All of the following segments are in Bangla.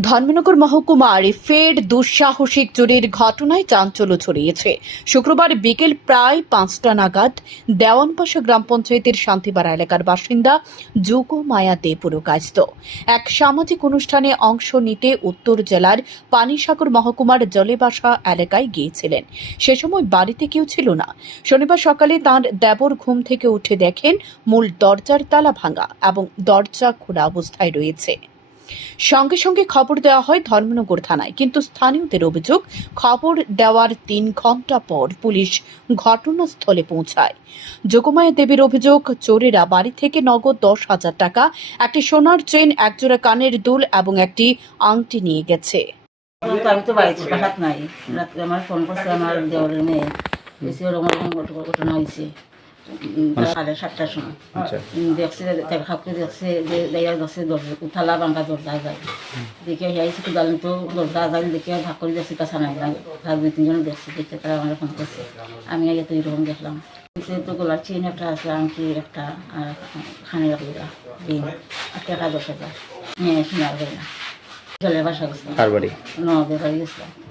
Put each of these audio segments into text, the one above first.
ধর্মনগর মহকুমার ফের দুঃসাহসিক চুরির ঘটনায় চাঞ্চল্য ছড়িয়েছে। শুক্রবার বিকেল প্রায় পাঁচটা নাগাদ দেওয়ানপাশা গ্রাম পঞ্চায়েতের শান্তিপাড়া এলাকার বাসিন্দা যুগ মায়া দে পুরকায়স্ত এক সামাজিক অনুষ্ঠানে অংশ নিতে উত্তর জেলার পানিসাগর মহকুমার জলেবাসা এলাকায় গিয়েছিলেন। সে সময় বাড়িতে কেউ ছিল না। শনিবার সকালে তাঁর দেবর ঘুম থেকে উঠে দেখেন, মূল দরজার তালা ভাঙা এবং দরজা খোলা অবস্থায় রয়েছে। সঙ্গে সঙ্গে খবর দেওয়া হয় ধর্মনগর থানায়। কিন্তু স্থানীয়দের অভিযোগ, খবর দেওয়ার তিন ঘণ্টা পর পুলিশ ঘটনাস্থলে পৌঁছায়। যোগমায়া দেবীর অভিযোগ, চোরেরা বাড়ি থেকে নগদ দশ হাজার টাকা, একটি সোনার চেন একজোড়া কানের দুল এবং একটি আংটি নিয়ে গেছে। আমি তো বাড়িতে বাসাত নাই। রাত্রে আমার ফোন করছে, আমার দেওয়ারের মেয়ে। বেশি ওরকম ঘটনা হয়েছে সাড়ে সাতটার সময়। দেখছে তার খাপকে দেখছে দেখছে দরজা উঠালা বাঙ্গা দরজা যায় দেখে আইসি কুদাল তো দরজা যায় দেখে ভাগ করে দেখছি কাছা নাই তার দুই তিনজন দেখছে দেখতে তারা আমার ফোন করছে। আমি এরকম দেখলাম। তো গলার চেন একটা আছে আংটি একটা আর খানের একটা টাকা দশ হাজার। হ্যাঁ শোনার না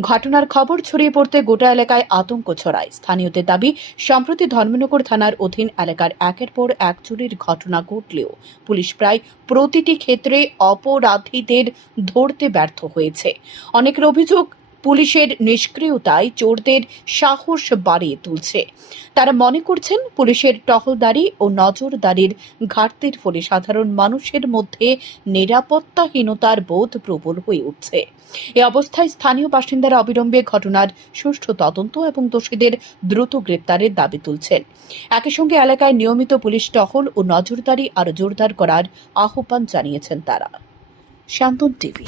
ঘটনার খবর ছড়িয়ে পড়তে গোটা এলাকায় আতঙ্ক ছড়ায়। স্থানীয়দের দাবি সম্প্রতি ধর্মনগর থানার অধীন এলাকার একের পর এক চুরির ঘটনা ঘটলেও পুলিশ প্রায় প্রতিটি ক্ষেত্রে অপরাধীদের ধরতে ব্যর্থ হয়েছে। অনেকের অভিযোগ পুলিশের নিষ্ক্রিয়তায় চোরদের সাহস বাড়িয়ে তুলছে। তারা মনে করছেন পুলিশের টহলদারি ও নজরদারির ঘাটতির ফলে সাধারণ মানুষের মধ্যে নিরাপত্তাহীনতার বোধ প্রবল হয়ে উঠছে। এ অবস্থায় স্থানীয় বাসিন্দারা অবিলম্বে ঘটনার সুষ্ঠু তদন্ত এবং দোষীদের দ্রুত গ্রেপ্তারের দাবি তুলছেন। একই সঙ্গে এলাকায় নিয়মিত পুলিশ টহল ও নজরদারি আরও জোরদার করার আহ্বান জানিয়েছেন তারা। শান্তন টিভি